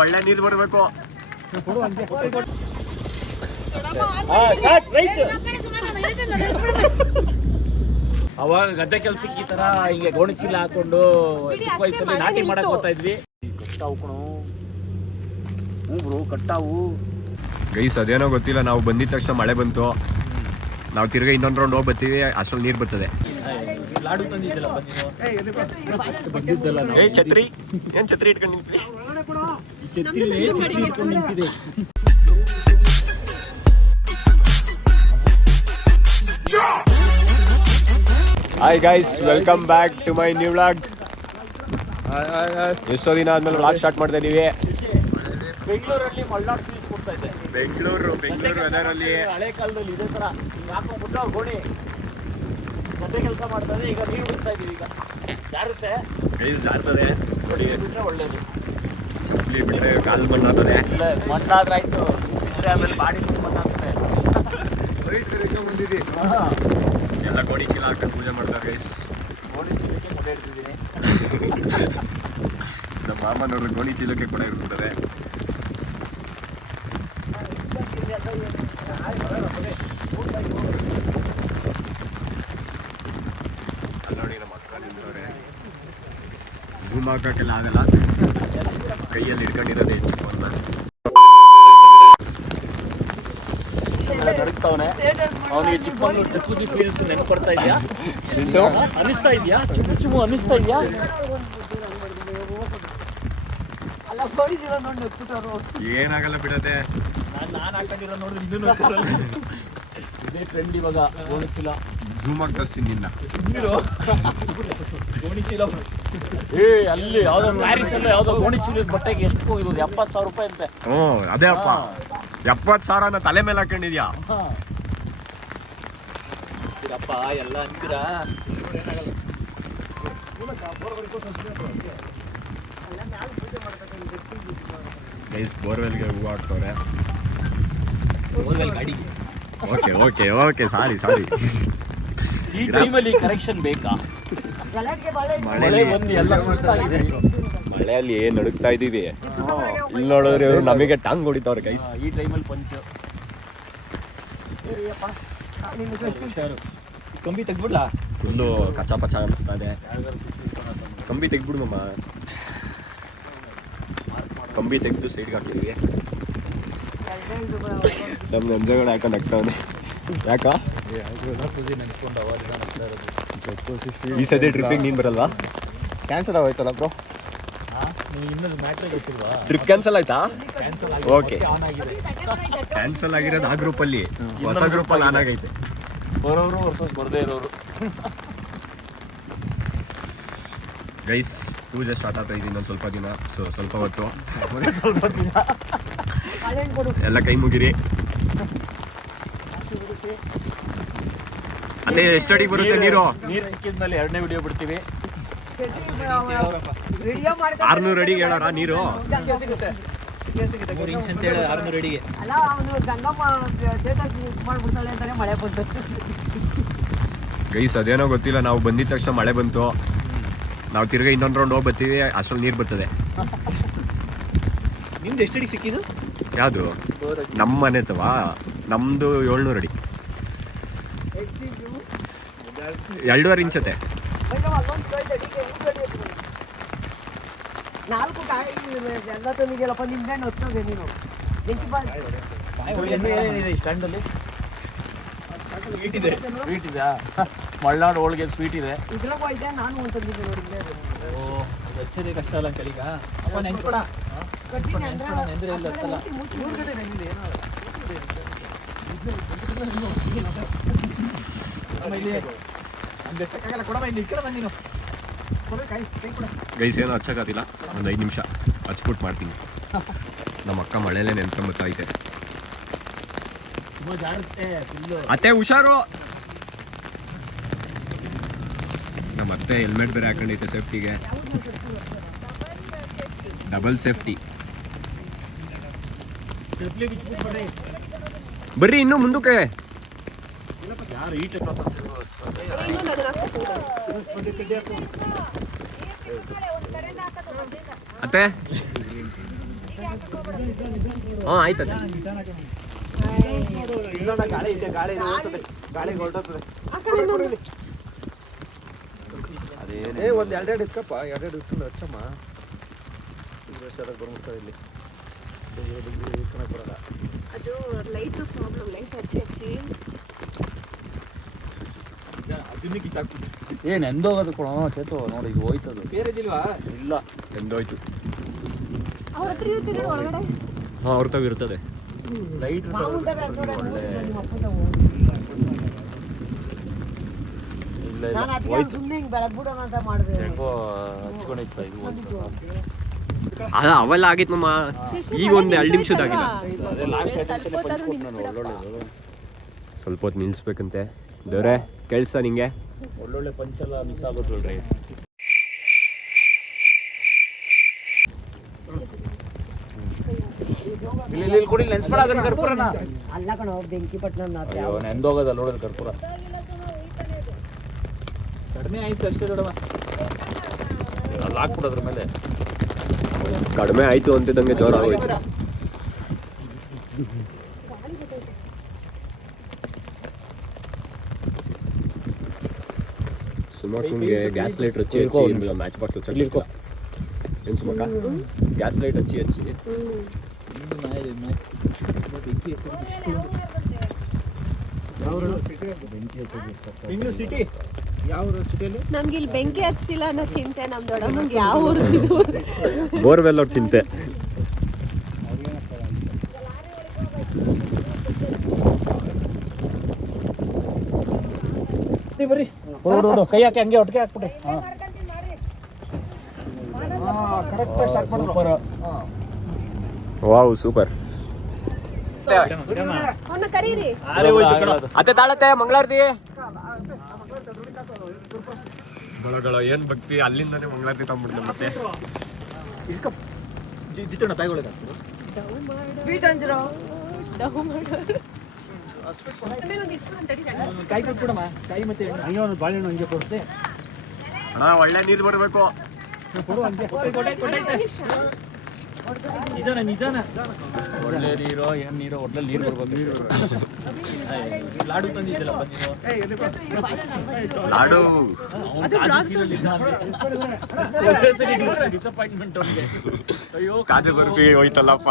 ಒಳ್ಳೆ ನೀರು ಬರಬೇಕು. ಅವಾಗ ಗದ್ದೆ ಕೆಲ್ಸಕ್ಕೆ ಈ ತರ ಹಿಂಗೆ ಗೋಣಿ ಚೀಲ ಹಾಕೊಂಡು ಚಿಕ್ಕ ವಯಸ್ಸಲ್ಲಿ ನಾಟಿ ಮಾಡಕ್ ಹೋಗ್ತಾ ಇದ್ವಿ. ಕಟ್ಟಾವು ಕಣೋ, ಬ್ರೋ ಕಟ್ಟಾವು. ಗೈಸ್ ಅದೇನೋ ಗೊತ್ತಿಲ್ಲ, ನಾವು ಬಂದಿದ ತಕ್ಷಣ ಮಳೆ ಬಂತು. ನಾವು ತಿರ್ಗಾ ಇನ್ನೊಂದು ರೌಂಡ್ ಹೋಗಿ ಬರ್ತೀವಿ, ಅಷ್ಟರಲ್ಲಿ ನೀರು ಬರ್ತದೆ. ಲಾಡು ತಂದಿದ್ದಲ್ಲ ಛತ್ರಿ ಏನ್ ಛತ್ರಿ ಇಟ್ಕೊಂಡು ನಿಂತಿದ್ವಿ. ಛತ್ರಿ ಇಟ್ಕೊಂಡು ನಿಂತಿದೆ. Hi guys, welcome back to my new vlog. ಎಷ್ಟೋ ದಿನ ಆದ್ಮೇಲೆ ವ್ಲಾಗ್ ಸ್ಟಾರ್ಟ್ ಮಾಡ್ತಾ ಇದೀವಿ. ಬೆಂಗಳೂರಲ್ಲಿ ಮಲ್ನಾಡ್ ಫೀಲ್ಸ್ ಕೊಡ್ತಾ ಇದೆ. ಬೆಂಗಳೂರು ವೆದರಲ್ಲಿ ಹಳೆ ಕಾಲದಲ್ಲಿ ಇದೇ ತರ ಹಾಕೊಂಡ್ಬಿಟ್ಟು ಗೋಣಿ ಗದ್ದೆ ಕೆಲಸ ಮಾಡ್ತಾ ಇದೆ. ಈಗ ನೀರು ಬಿಡ್ತಾ ಇದೀವಿ. ಈಗ ಜಾರುತ್ತೆ, ಗೈಸ್ ಜಾರ್ತದೆ. ಬಿಟ್ರೆ ಒಳ್ಳೇದು. ಚಪ್ಪಲಿ ಬಿಟ್ರೆ ಕಾಲು ಮಣ್ಣಾಗ್ತದೆ. ಇಲ್ಲ ಮಣ್ಣಾದ್ರೆ ಆಯ್ತು, ಬಿಟ್ರೆ ಆಮೇಲೆ ಬಾಡಿ ಮಣ್ಣಾಗ್ತದೆ. ಎಲ್ಲ ಗೋಣಿ ಚೀಲ ಹಾಕೊಂಡು ಪೂಜೆ ಮಾಡ್ತಾರೆ ಗೈಸ್. ಗೋಣಿ ಚೀಲಕ್ಕೆ ಕೊಡೆ ಇಡ್ತಿದ್ದೀನಿ. ನಮ್ಮ ಮಾಮನವರು ಗೋಣಿ ಚೀಲಕ್ಕೆ ಕೊಡೆ ಇಡ್ತಾರೆ. ನೋಡಿ ನಮ್ಮ ಅಕ್ಕ ನಿಂತವ್ರೆ. ಝೂಮ್ ಹಾಕೋಕ್ಕೆಲ್ಲ ಆಗಲ್ಲ, ಕೈಯಲ್ಲಿ ಹಿಡ್ಕೊಂಡಿರೋದೇ ಹೆಚ್ಚು ಫೋನ್ನ. ನಡುಕ್ತವನೆ ಅವನಿಗೆ. ಚಿಕ್ಕಮಂಗ್ಳೂರು ಚಕ್ಕೂಸಿ ಫೀಲ್ಸ್ ನೆನಪು ಕೊಡ್ತಾ ಇದೆಯಾ? ಅನಿಸ್ತಾ ಇದೆಯಾ? ಚುಮ್ಮು ಚುಮ್ಮು ಅನಿಸ್ತಾ ಇದೆಯಾ? ಏನಾಗಲ್ಲ ಬಿಡತ್ತೆ. ನಾನು ಹಾಕೊಂಡಿರೋ ನೋಡಿದ್ರೆ ಇನ್ನೂ ಇದೇ ಟ್ರೆಂಡ್ ಇವಾಗ. ಗೋಣಿ ಚೀಲ ಝೂಮ್ ಆಗಿ ತರಿಸ್ತೀನಿ ನಿನ್ನ. ಗೋಣಿ ಚೀಲ ಅಲ್ಲಿ ಯಾವ್ದೋ ಪ್ಯಾರಿಸ್ ಅಲ್ಲ ಯಾವ್ದೋ ಗೋಣಿ ಚೀಲದ ಬಟ್ಟೆಗೆ ಎಷ್ಟು ಇದು 70,000 ರೂಪಾಯಿ ಅಂತೆ. ಅದೇ ಅಪ್ಪ, 70,000ನ ತಲೆ ಮೇಲೆ ಹಾಕೊಂಡಿದ್ಯಾ? ಅಪ್ಪ ಎಲ್ಲ ಅಂತೀರಾ. ಗೈಸ್ ಬೋರ್ವೆಲ್ಗೆ ಹೂವು ಹಾಕ್ತವ್ರೆ. ಗಾಡಿಗೆ ಓಕೆ ಓಕೆ ಓಕೆ ಸಾರಿ ಈ ಟೈಮಲ್ಲಿ ಕರೆಕ್ಷನ್ ಬೇಕಾ? ಮಳೆಯಲ್ಲಿ ಎಲ್ಲ ಸುಸ್ತಾಗಿದೆ. ಮಳೆಯಲ್ಲಿ ಏನ್ ನಡುಕ್ತಾ ಇದೀವಿ. ಇಲ್ಲಿ ನೋಡಿದ್ರೆ ಇವರು ನಮಗೆ ಟಾಂಗ್ ಹೊಡಿತಾವ್ರೆ ಗೈಸ್. ಈ ಟೈಮಲ್ಲಿ ಪಂಚ್ ಕಂಬಿ ತೆಗ್ಬಿಡ್ಲಾ? ಫುಲ್ಲು ಕಚ್ಚಾ ಪಚ್ಚ ಅನಿಸ್ತಾ ಇದೆ. ಕಂಬಿ ತೆಗ್ಬಿಡು ಮಮ್ಮ. ಕಂಬಿ ತೆಗೆದು ಸೈಡ್ಗೆ ಹಾಕಿದೀವಿ. ನಮ್ಮ ನಂಜಗಳು ಹಾಕೊಂಡು ಹಾಕ್ತಾವನೆ. ಯಾಕ ಈ ಸದ್ಯ ಟ್ರಿಪ್ಪಿಗೆ ನೀನು ಬರಲ್ವಾ? ಕ್ಯಾನ್ಸಲ್ ಆಗೋಯ್ತಲ್ಲ ಬ್ರೋ. ಟ್ರಿಪ್ ಕ್ಯಾನ್ಸಲ್ ಆಯ್ತಾ? ಓಕೆ, ಕ್ಯಾನ್ಸಲ್ ಆಗಿರೋದು ಆ ಗ್ರೂಪಲ್ಲಿ. ಹೊಸ ಗ್ರೂಪಲ್ಲಿ ಆನ್ ಆಗೈತೆ. ಬರೋರು ವರ್ಸಸ್ ಬರದೇ ಇರೋರು. ಗೈಸ್ ಪೂಜೆ ಸ್ಟಾರ್ಟ್ ಆಗ್ತಾ ಇದೆ. ಇನ್ನೊಂದು ಸ್ವಲ್ಪ ದಿನ, ಸ್ವಲ್ಪ ಹೊತ್ತು ಎಲ್ಲ ಕೈ ಮುಗಿರಿ. ಅದೇ ಎಷ್ಟು ಅಡಿಗೆ ಬರುತ್ತೆ ನೀರು? ನೀರು ಸಿಕ್ಕಿದ್ಮೇಲೆ 2ನೇ ವಿಡಿಯೋ ಬಿಡ್ತೀವಿ. 600 ಅಡಿಗೆ ಹೇಳೋರ ನೀರು? 3 ಇಂಚ್ ಅಂತ ಹೇಳಿ 600 ಅಡಿಗೆ. ಗೈಸ್ ಅದೇನೋ ಗೊತ್ತಿಲ್ಲ, ನಾವು ಬಂದಿದ ತಕ್ಷಣ ಮಳೆ ಬಂತು. ನಾವು ತಿರ್ಗಾ ಇನ್ನೊಂದು ರೌಂಡ್ ಹೋಗಿ ಬರ್ತೀವಿ, ಅಷ್ಟರಲ್ಲಿ ನೀರು ಬರ್ತದೆ. ನಿಮ್ದು ಎಷ್ಟು ಅಡಿಗೆ ಸಿಕ್ಕಿದ್ದು? ಯಾವುದು? ನಮ್ಮ ಮನೆ ತವಾ ನಮ್ಮದು 700 ಅಡಿ, 2.5 ಇಂಚತೆ. ಸ್ಟ್ಯಾಂಡಲ್ಲಿ ಸ್ವೀಟ್ ಇದೆ. ಮಲ್ನಾಡು ಹೋಳಿಗೆ ಸ್ವೀಟ್ ಇದೆ. ಹೆಚ್ಚಿದೆ ಕಷ್ಟ ಅಲ್ಲ ಚಳಿಗ. ಅಪ್ಪ ನೆನ್ಸ್ಕೊಡ ನೆಂದ್ರೆ ಇಲ್ಲ ಅತ್ತಲ್ಲ. ಗೈಸ್ ಏನೋ ಹಚ್ಚಕ್ಕಾಗಿಲ್ಲ, ಒಂದು 5 ನಿಮಿಷ ಹಚ್ಬಿಟ್ಟು ಮಾಡ್ತೀನಿ. ನಮ್ಮ ಅಕ್ಕ ಮಳೆಯಲ್ಲೇ ನೆನ್ಕೊಂಬತ್ತೈತೆ. ಅತ್ತೆ ಹುಷಾರು. ನಮ್ಮ ಅತ್ತೆ ಹೆಲ್ಮೆಟ್ ಬೇರೆ ಹಾಕೊಂಡೈತೆ ಸೇಫ್ಟಿಗೆ. Double safety. ಬರ್ರಿ ಇನ್ನೂ ಮುಂದಕ್ಕೆ. ಯಾರು ಈಟ ಅತ್ತೆ ಹಾಂ ಆಯ್ತದೆ. ಗಾಳಿ ಇದೆ, ಗಾಳಿ ಹೊರಟೋಗ್ತದೆ. ಅದೇ ಒಂದು ಎರಡೆರಡು ಇಕ್ಕಪ್ಪ, ಎರಡೆರಡು ಇಟ್ಕೊಂಡು ಹಚ್ಚಮ್ಮ. ಬರ್ಬಿಡ್ತಾರೆ ಇಲ್ಲಿ ಬರಲ್ಲ. ಅದು ಲೈಟ್ ಪ್ರಾಬ್ಲಮ್, ಲೈಟ್ ಹಚ್ಚಿ ಏನು ಎಂದೋಗೋದು ಕೊಡೋ ಸೇತು ನೋಡಿ, ಈಗ ಹೋಯ್ತದು. ಬೇರೆ ಇದಿಲ್ವಾ? ಇಲ್ಲ, ಎಂದೋಯ್ತು. ಅವ್ರ ಹತ್ರ ಇರ್ತೀರಿ ಒಳಗಡೆ. ಹಾಂ ಅವ್ರ ತಾವು ಇರ್ತದೆ. ಲೈಟ್ ಸುಮ್ಮನೆ ಹಿಂಗೆ ಬೆಳಗ್ಬಿಡೋಣ ಅಂತ ಮಾಡಿದೆ. ಹಚ್ಕೊಂಡಿತ್ತು ಇದು ಹೋಯ್ತು. ಅವೆಲ್ಲ ಆಗಿತ್ತು ನಮ್ಮ, ಈಗ ಒಂದು 2 ನಿಮಿಷದಾಗಿಲ್ಲ. ಅದೇ ಲಾಸ್ಟ್ ಒಳ್ಳೊಳ್ಳೆದು ಸ್ವಲ್ಪ ಹೊತ್ತು ನಿಲ್ಲಿಸ್ಬೇಕಂತೆ. ದೇವ್ರೆ ಕೇಳಿಸ ನಿಂಗೆ? ಒಳ್ಳೊಳ್ಳೆ ಪಂಚೆಲ್ಲ ಮಿಸ್ ಆಗೋದ್ರಿ. ಇಲ್ಲಿ ಕೊಡಿ, ಲೆನ್ಸ್ ಮಾಡ ಅದನ್ನ ಕರ್ಪೂರನ. ಅಲ್ಲ ಕಣ ಬೆಂಕಿ ಪಟ್ಟಣ ನೆಂದೋಗೋದಲ್ಲ ನೋಡೋದು ಕರ್ಪೂರ. ಕಡಿಮೆ ಆಯ್ತು ಅಷ್ಟೇ ದೊಡ್ಡವ. ಅಲ್ಲಿ ಹಾಕ್ಬಿಡೋದ್ರ ಮೇಲೆ ಕಡಿಮೆ ಆಯ್ತು ಅಂತಿದ್ದಂಗೆ ಜೋರ ಆಗೋಯ್ತು. ಸುಮಕ್ಗೆ ಗ್ಯಾಸ್ ಲೈಟ್ ಹಚ್ಚಿ ಮ್ಯಾಚ್ ಬಾಕ್ಸ್ ಹಚ್ಚಿ ಏನು ಸುಮಕ್ಕ ಗ್ಯಾಸ್ ಲೈಟ್ ಹಚ್ಚಿ ಸಿಟಿ ಯಾವ ಸಿಟಿಯಲ್ಲಿ ನಮ್ಗೆ ಇಲ್ಲಿ ಬೆಂಕಿ ಹಚ್ತಿಲ್ಲ ಅನ್ನೋ ಚಿಂತೆ ನಮ್ ದೊಡ್ಡಮ್ಮಂಗೆ. ಯಾವ ಊರ್ದು ಬೋರ್ವೆಲ್ ಅವ್ರ ಚಿಂತೆ. ಬರ್ರಿ, ಕೈ ಹಾಕಿ ಹಂಗೆ ಒಟ್ಟಿಗೆ ಹಾಕ್ಬಿಟ್ರಿ. Wow super. ಅವನ್ನ ಕರೀರಿ. ಅತ್ತೆ ತಾಳತ್ತೆ ಮಂಗಳಾರತಿ ಬಳಗಳ ಏನ್ ಭಕ್ತಿ, ಅಲ್ಲಿಂದಾನೆ ಮಂಗಳಾರತಿ ತಗೊಂಡ್ಬಿಡ್ತು. ಮತ್ತೆ ಜಿತ್ತಣ್ಣ ತಾಯಿಗೊಳಗ ಸ್ವೀಟ್ ಅಂಜರೋ ಕಾಯಿ ಕೊಟ್ಬಿಡಮ್ಮ. ಕಾಯಿ ಮತ್ತೆ ಅಯ್ಯೋ ಬಾಳೆಹಣ್ಣು ಹಂಗೆ ಕೊಡುತ್ತೆ. ಅಣ್ಣ ಒಳ್ಳೆ ನೀರು ಬರಬೇಕು. ನಿಧಾನ ನಿಧಾನ. ಒಳ್ಳೆ ನೀರು, ಏನ್ ನೀರು, ಒಳ್ಳೆ ನೀರು ಬರ್ಬೇಕು. ಲಾಡು ತಂದಿದ್ದಲ್ಲ ಲಾಡು ಡಿಸಪಾಯಿಂಟ್ಮೆಂಟ್ ಅವ್ನಿಗೆ. ಅಯ್ಯೋ ಕಾಜು ಬರ್ಫಿ ಹೋಯ್ತಲ್ಲಪ್ಪ,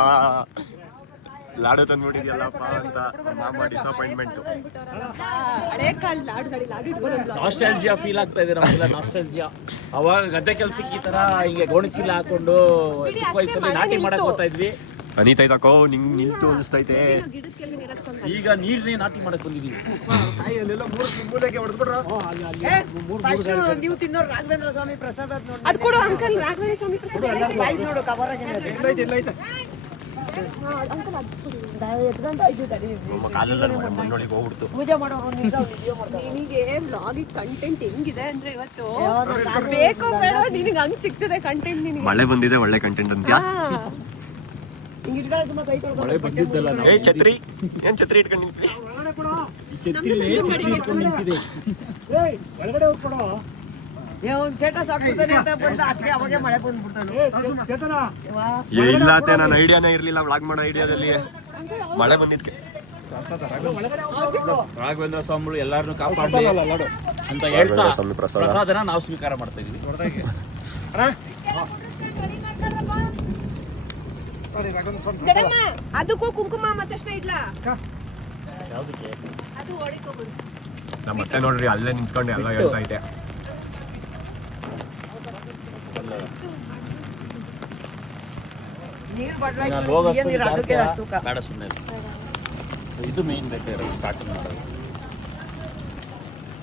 ಲಾಡು ತಂದ್ಬಿಟ್ಟಿದ್ಯಲ್ಲಪ್ಪ ಅಂತ ಮಾಮ ಡಿಸಪಾಯಿಂಟ್ಮೆಂಟ್. ಹಳೆ ಕಾಲ ಲಾಡು ನಾಸ್ಟಾಲ್ಜಿಯಾ ಫೀಲ್ ಆಗ್ತಾ ಇದೆ ನಮಗೆಲ್ಲ. ನಾಸ್ಟಾಲ್ಜಿಯಾ ಅವಾಗ ಗದ್ದೆ ಕೆಲ್ಸಕ್ಕೆ ಈ ತರ ಹಿಂಗೆ ಗೋಣಿ ಚೀಲ ಹಾಕೊಂಡು ಚಿಕ್ಕ ವಯಸ್ಸಲ್ಲಿ ನಾಟಿ ಮಾಡಕ್ ಹೋಗ್ತಾ ಇದ್ವಿ. ಅನಿತೈತಕೋ ನಿಂಗೆ ನಿಂತು ಅನಿಸ್ತೈತೆ. ಈಗ ನೀರ್ನೇ ನಾಟಿ ಮಾಡಕ್ ಬಂದಿದೀವಿ. ನೀವು ತಿನ್ನೋ ರಾಘವೇಂದ್ರ ಸ್ವಾಮಿ ಪ್ರಸಾದ ಅದು ಕೊಡು ಅಂಕಲ್. ರಾಘವೇಂದ್ರ ಸ್ವಾಮಿ ಪ್ರಸಾದ ನೋಡು ಕವರ್ ಪೂಜೆ ಮಾಡೋರು ನಿನಗೆ ವ್ಲಾಗಿಗೆ ಕಂಟೆಂಟ್ ಹೆಂಗಿದೆ ಅಂದ್ರೆ ಇವತ್ತು ಬೇಕೋ ಬೇಡ ನಿನಗೆ ಹಂಗ್ ಸಿಗ್ತದೆ ಕಂಟೆಂಟ್. ನಿನಗೆ ಮಳೆ ಬಂದಿದೆ, ಒಳ್ಳೆ ಕಂಟೆಂಟ್ ಅಂತ. ಮಳೆ ಬಂದಿದ್ದಲ್ಲ ಏ ಛತ್ರಿ, ಏನ್ ಛತ್ರಿ ಇಟ್ಕೊಂಡು ನಿಂತಿದ್ವಿ? ಛತ್ರಿ ಇಟ್ಕೊಂಡು ನಿಂತಿದೆ. ಏ ಇಲ್ಲತ್ತೆ, ನನ್ನ ಐಡಿಯಾನೇ ಇರ್ಲಿಲ್ಲ ವ್ಲಾಗ್ ಮಾಡೋ ಐಡಿಯಾದಲ್ಲಿ. ಮಳೆ ಬಂದಿದ್ಕೆ ರಾಘವೇಂದ್ರ ಸ್ವಾಮಿಗಳು ಎಲ್ಲಾರನ್ನು ಕಾಪಾಡಲಿ ಅಂತ ಹೇಳ್ತಾ ಸ್ವಾಮಿ ಪ್ರಸಾದ ಪ್ರಸಾದನ ನಾವು ಸ್ವೀಕಾರ ಮಾಡ್ತಾ ಇದೀವಿ. ಅದಕ್ಕೂ ಕುಂಕುಮ ಮತ್ತಷ್ಟೇ ಇಡ್ಲಾ? ಯಾವ್ದಕ್ಕೆ? ಅದು ಹೊಡಿಕೋಬೋದು. ನಮ್ಮ ಮತ್ತೆ ನೋಡ್ರಿ ಅಲ್ಲೇ ನಿಂತ್ಕೊಂಡು ಎಲ್ಲ ಹೇಳ್ತಾ ಇದೆ. ನಾನು ಹೋಗೋಷ್ಟು ಬೇಡ ಸುಮ್ಮನೆ. ಇದು ಮೇನ್ ಬೇಕಾಗಿರೋದು ಸ್ಟಾರ್ಟಿಂಗ್ ಮಾಡೋದು.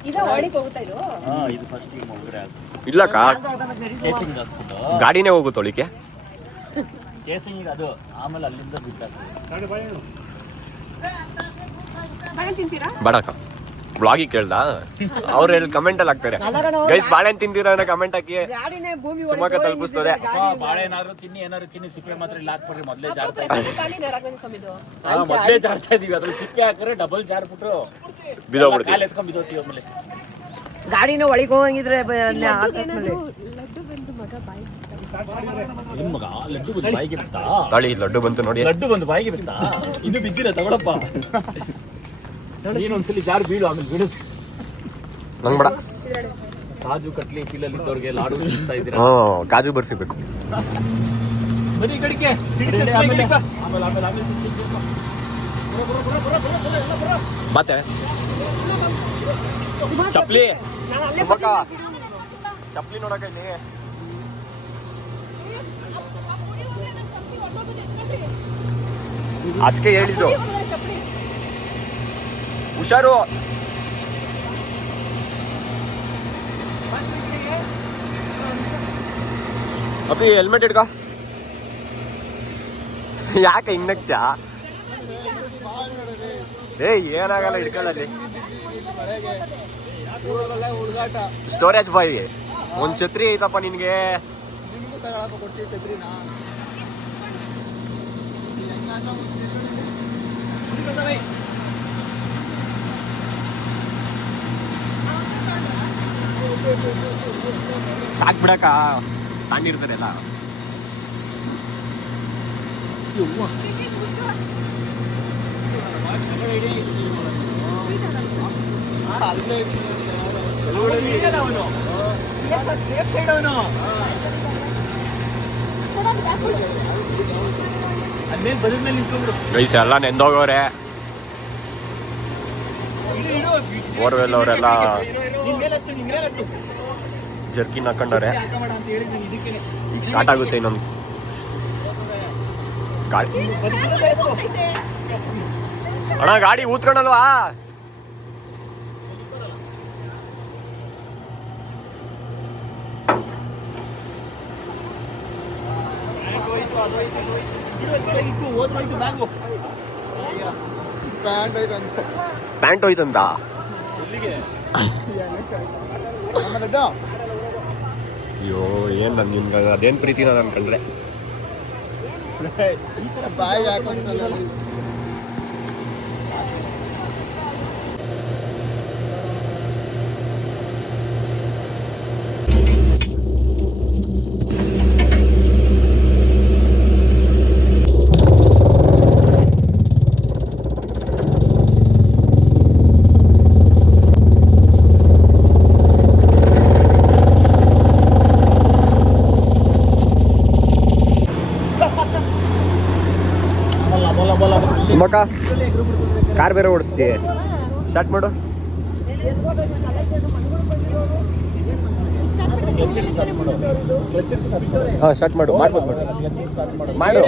ಇದು ಹೊಡಿಕ್ ಹೋಗುತ್ತಾ ಇದು? ಇದು ಫಸ್ಟ್ ಈಗ ಒಳಗಡೆ ಹಾಕ್ಬಿಟ್ಟು ಇಲ್ಲ ಕೇಸಿಂಗ್ ಹಾಕ್ಬಿಟ್ಟು ಗಾಡಿನೇ ಹೋಗುತ್ತೊಳಿಕೆ. ಕೇಸಿಂಗ್ ಅದು ಆಮೇಲೆ ಅಲ್ಲಿಂದ ಬಿಟ್ಟಾಕ್ತೀವಿ. ಬಾಳೆ ತಿಂತೀರಾ? ಬೇಡಕ್ಕ, ಬ್ಲಾಗಿಗೆ ಕೇಳ್ದ ಅವ್ರು ಹೇಳಿ ಕಮೆಂಟ್ ಅಲ್ಲಿ ಹಾಕ್ತಾರೆ, ಗೈಸ್ ಬಾಳೆಹಣ್ಣು ತಿಂತೀರಾ ಅನ್ನೋ ಕಮೆಂಟ್ ಹಾಕಿ ಸುಮಕ ತಲುಪಿಸ್ತದೆ. ಬಾಳೆ ಏನಾದ್ರು ತಿನ್ನಿ, ಏನಾದ್ರು ತಿನ್ನಿ, ಸಿಪ್ಪೆ ಮಾತ್ರ ಇಲ್ಲ ಹಾಕ್ಬಿಡ್ರಿ. ಮೊದಲೇ ಜಾರ್ತಾ ಇದ್ದೀವಿ, ರಾಘವೇಂದ್ರ ಮೊದಲೇ ಜಾರ್ತಾ ಇದೀವಿ. ಅದ್ರಲ್ಲಿ ಸಿಪ್ಪೆ ಹಾಕಿದ್ರೆ ಡಬಲ್ ಜಾರ್ಬಿಟ್ರು ಬಿದ್ದೋಗ್ಬಿಡ್ತೀವಿ, ಕಾಲು ಎತ್ಕೊಂಡ್ ಬಿದ್ದೋತೀವಿ. ಆಮೇಲೆ ಗಾಡಿನ ಒಳಗೆ ಹೋಗಿದ್ರೆ ಲಡ್ಡು ಬಂದು ಮಗ ಬಾಯಿ ನಿಮ್ ಮಗ ಲಡ್ಡು ಬಂದು ಬಾಯಿಗೆ ಬಿತ್ತಾ? ತಾಳಿ ಲಡ್ಡು ಬಂತು ನೋಡಿ. ಲಡ್ಡು ಬಂದು ಬಾಯಿಗೆ ಬಿತ್ತಾ? ಇನ್ನು ಬಿದ್ದಿಲ್ಲ ತಗೊಳಪ್ಪ. ನೀನೊಂದ್ಸಲಿ ಜಾರು ಬೀಳು, ಆಮೇಲೆ ಬಿಡುತ್ತೆ. ನಂಗೆ ಬೇಡ. ಕಾಜು ಕಟ್ಲಿ ಫೀಲಲ್ಲಿ ಇದ್ದವ್ರಿಗೆ ಲಾಡು ತಿನ್ನಿಸ್ತಾ ಇದ್ದೀರಾ? ಕಾಜು ಬರ್ಫಿ ಬೇಕು. ಬರೀ ಈ ಕಡೆಗೆ ಮತ್ತೆ ಚಪ್ಲಿ ಚಪ್ಲಿ ನೋಡಕೈತಿ. ಅದಕ್ಕೆ ಹೇಳಿದ್ದು ಹುಷಾರು. ಅಪ್ಪಿ ಹೆಲ್ಮೆಟ್ ಇಡ್ಕ. ಯಾಕೆ ಹಿಂಗ್ನಕ್ತ್ಯಾ? ಏನಾಗಲ್ಲ, ಹಿಡ್ಕೊಳ್ಳಲ್ಲಿ. ಸ್ಟೋರೇಜ್ ಬಾಯ್ ಒಂದ್ ಛತ್ರಿ ಐತಪ್ಪ ನಿನ್ಗೆ. ಸಾಕ್ ಬಿಡಕ, ತಾಂಡಿರ್ತಾರೆ ಎಲ್ಲ. ಗೈಸ್ ಎಲ್ಲ ನೆಂದೋಗವ್ರೆ. ಬೋರ್ವೆಲ್ ಅವರೆಲ್ಲ ಜರ್ಕಿನ್ ಹಾಕೊಂಡವ್ರೆ. ಈಗ ಸ್ಟಾರ್ಟ್ ಆಗುತ್ತೆ ಇನ್ನೊಂದು ಗಾಡಿ. ಅಣ್ಣ ಗಾಡಿ ಊತ್ಕೊಂಡಲ್ವಾ? ಪ್ಯಾಂಟ್ ಹೋಯ್ತಂತ. ಅಯ್ಯೋ ಏನ್ ನನ್ ನಿಮ್ಗೆ ಅದೇನ್ ಪ್ರೀತಿನ ನಾನು ಕಂಡ್ರೆ. ಸುಮಕ್ಕ ಕಾರ್ ಬೇರೆ ಓಡಿಸ್ತೀಯ? ಸ್ಟಾರ್ಟ್ ಮಾಡು. ಹಾಂ ಸ್ಟಾರ್ಟ್ ಮಾಡು. ಮಾಡ್ಬೋದು ಮಾಡು.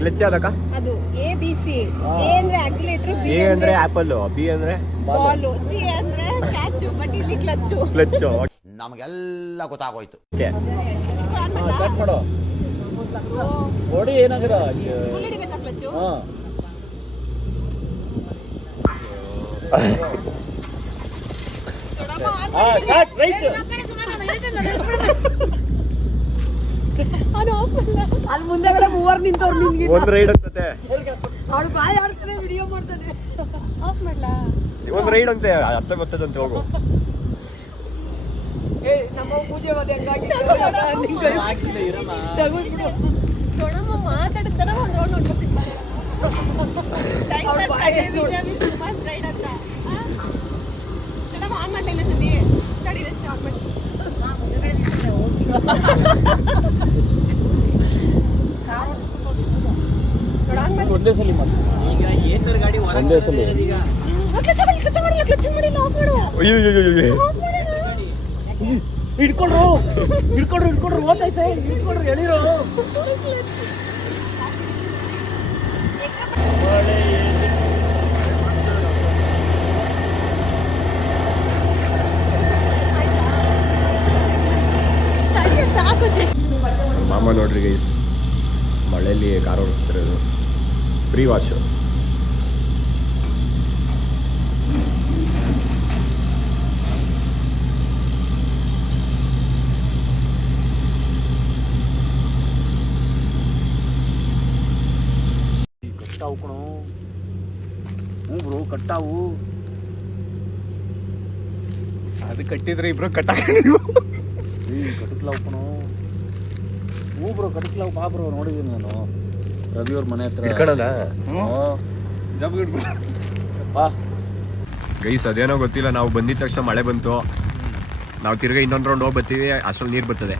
ಕ್ಲಚ್ ಯಾವ್ದಕ್ಕ? ಅದು ಎ ಬಿ ಸಿ. ಎ ಅಂದ್ರೆ ಆಕ್ಸಿಲೇಟರ್, ಬಿ ಎ ಅಂದ್ರೆ ಆಪಲ್, ಬಿ ಅಂದ್ರೆ ಬಾಲ್, ಸಿ ಅಂದ್ರೆ ಕ್ಯಾಚ್, ಬಟ್ ಇಲ್ಲಿ ಕ್ಲಚ್. ಕ್ಲಚ್. ನಮಗೆಲ್ಲ ಗೊತ್ತಾಗೋಯ್ತು. ಸ್ಟಾರ್ಟ್ ಮಾಡು. ನೋಡಿ ಏನಾಗಿರ ಫುಲ್ ಹಿಡಿಬೇಕಾ ಕ್ಲಚ್? ಅಲ್ಲಿ ಮುಂದೆಗಡೆ ಮೂವರು ನಿಂತವ್ರು ನಿನ್ಗೆ ಒಂದ್ ರೈಡ್ ಆಗ್ತದೆ. ಅವಳು ಬಾಯ್ ಆಡ್ತಾನೆ, ವಿಡಿಯೋ ಮಾಡ್ತಾನೆ. ಆಫ್ ಮಾಡ್ಲಾ? ಒಂದ್ ರೈಡ್ ಅಂತೆ ಅರ್ಥ ಬರ್ತದಂತೆ. ಹೋಗು. ಏ ನಮ್ಮ ಪೂಜೆ ಮತ್ತೆ ಹೆಂಗಾಗಿ ತಗೊಂಡ್ಬಿಡು. ದೊಡಮ್ಮ ಮಾತಾಡಿದ ದೊಡಮ್ಮ ಒಂದು ರೌಂಡ್ ನೋಡ್ಕೊತೀನಿ. ಟೈಮ್ ಪಾಸ್ ರೈಡ್ ಅಂತ. ದೊಡಮ್ಮ ಆನ್ ಮಾಡ್ಲಿಲ್ಲ ಸತಿ. ತಡಿ ರಸ್ತೆ ಆನ್ ಮಾಡಿ. ಒಂದೇ ಸಲ ಮಾಡಿ. ಈಗ ಏತರ ಗಾಡಿ ಒಂದೇ ಸಲ ಈಗ ಕ್ಲಚ್ ಮಾಡಿಲ್ಲ, ಆಫ್ ಮಾಡು. ಅಯ್ಯೋ ಆಫ್ ಮಾಡೋಣ. ಹಿಡ್ಕೊಳ್ರು ಓದಾಯ್ತೆ. ಹಿಡ್ಕೊಳ್ರು ಎಳೀರು. ಸಾಕು. ಮಾಮ ನೋಡ್ರಿ ಗೈಸ್, ಮಳೆಯಲ್ಲಿ ಕಾರ್ ಓಡಿಸ್ತಿರೋದು. Free wash. ಕಟ್ಟಾವು ಕಣೋ. ಹ್ಞೂ ಬ್ರೋ ಕಟ್ಟಾವು. ಅದು ಕಟ್ಟಿದ್ರೆ ಇಬ್ರು ಕಟ್ಟಾಕೊಂಡು ಕಟಕ್ಲಾವ್ ಕಣೋ ಹೂ ಬ್ರೋ ಕಟಕ್ಲಾವ್ ಬಾ ಬ್ರೋ ನೋಡಿದೀನಿ ನಾನು ರವಿ ಅವ್ರ ಮನೆ ಹತ್ರ ಇಟ್ಕೊಳದ ಬಾ ಗೈಸ್ ಅದೇನೋ ಗೊತ್ತಿಲ್ಲ ನಾವು ಬಂದಿದ ತಕ್ಷಣ ಮಳೆ ಬಂತು ನಾವು ತಿರ್ಗಾ ಇನ್ನೊಂದು ರೌಂಡ್ ಹೋಗಿ ಬರ್ತೀವಿ ಅಷ್ಟ್ರಲ್ಲಿ ನೀರು ಬರ್ತದೆ